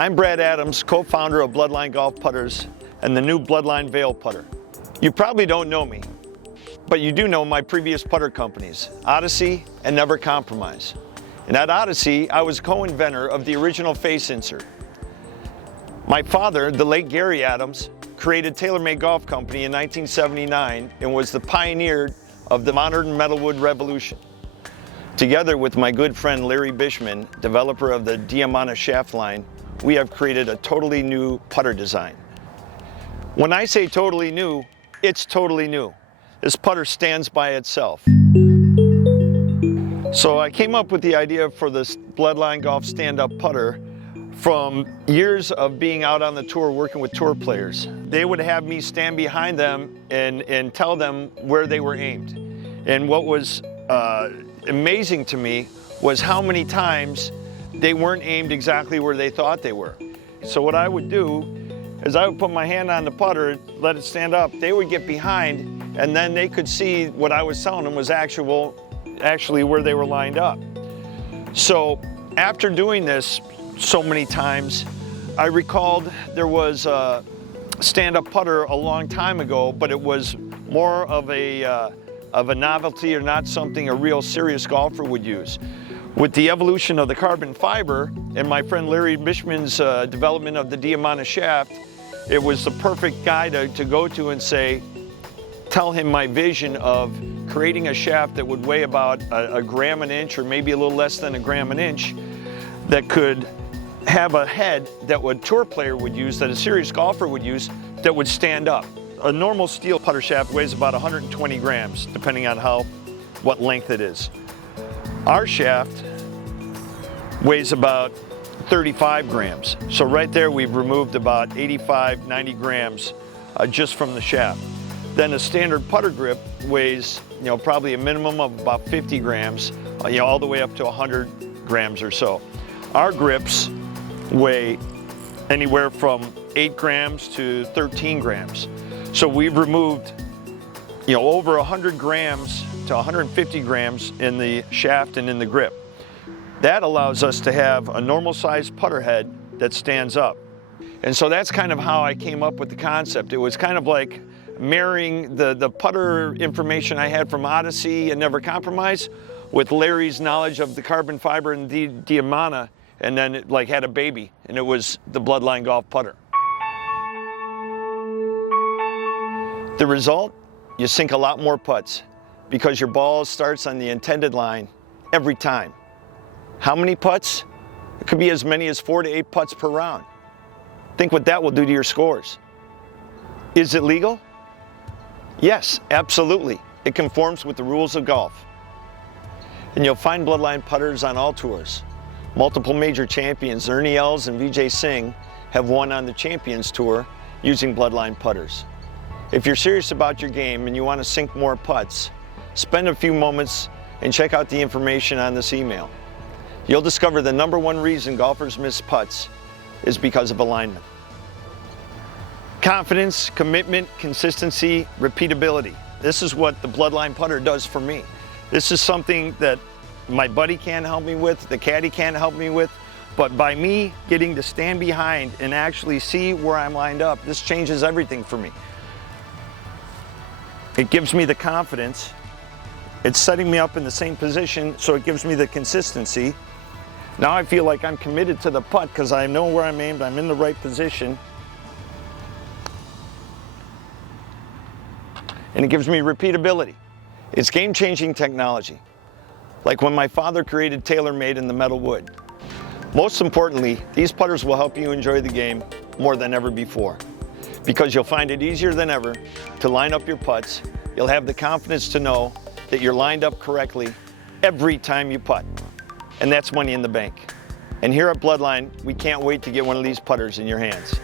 I'm Brad Adams, co-founder of Bloodline Golf Putters and the new Bloodline Veil Putter. You probably don't know me, but you do know my previous putter companies, Odyssey and Never Compromise. And at Odyssey, I was co-inventor of the original face insert. My father, the late Gary Adams, created TaylorMade Golf Company in 1979 and was the pioneer of the modern metalwood revolution. Together with my good friend Larry Bishman, developer of the Diamana shaft line, we have created a totally new putter design. When I say totally new, it's totally new. This putter stands by itself. So I came up with the idea for this Bloodline Golf stand-up putter from years of being out on the tour working with tour players. They would have me stand behind them and tell them where they were aimed. And what was amazing to me was how many times they weren't aimed exactly where they thought they were. So what I would do is I would put my hand on the putter, let it stand up, they would get behind, and then they could see what I was telling them was actually where they were lined up. So after doing this so many times, I recalled there was a stand-up putter a long time ago, but it was more of a novelty or not something a real serious golfer would use. With the evolution of the carbon fiber and my friend Larry Bishman's development of the Diamana shaft, it was the perfect guy to go to and tell him my vision of creating a shaft that would weigh about a gram an inch or maybe a little less than a gram an inch, that could have a head that a tour player would use, that a serious golfer would use, that would stand up. A normal steel putter shaft weighs about 120 grams, depending on what length it is. Our shaft weighs about 35 grams. So right there we've removed about 85, 90 grams just from the shaft. Then a standard putter grip weighs, probably a minimum of about 50 grams, all the way up to 100 grams or so. Our grips weigh anywhere from 8 grams to 13 grams. So we've removed, over 100 grams to 150 grams in the shaft and in the grip. That allows us to have a normal sized putter head that stands up. And so that's kind of how I came up with the concept. It was kind of like marrying the putter information I had from Odyssey and Never Compromise with Larry's knowledge of the carbon fiber and the Diamana, and then it had a baby, and it was the Bloodline Golf Putter. The result? You sink a lot more putts because your ball starts on the intended line every time. How many putts? It could be as many as 4 to 8 putts per round. Think what that will do to your scores. Is it legal? Yes, absolutely. It conforms with the rules of golf. And you'll find Bloodline putters on all tours. Multiple major champions, Ernie Els and Vijay Singh, have won on the Champions Tour using Bloodline putters. If you're serious about your game and you want to sink more putts, spend a few moments and check out the information on this email. You'll discover the #1 reason golfers miss putts is because of alignment. Confidence, commitment, consistency, repeatability. This is what the Bloodline putter does for me. This is something that my buddy can't help me with, the caddy can't help me with, but by me getting to stand behind and actually see where I'm lined up, this changes everything for me. It gives me the confidence. It's setting me up in the same position, so it gives me the consistency. Now I feel like I'm committed to the putt because I know where I'm aimed, I'm in the right position. And it gives me repeatability. It's game-changing technology, like when my father created TaylorMade in the metal wood. Most importantly, these putters will help you enjoy the game more than ever before, because you'll find it easier than ever to line up your putts. You'll have the confidence to know that you're lined up correctly every time you putt. And that's money in the bank. And here at Bloodline, we can't wait to get one of these putters in your hands.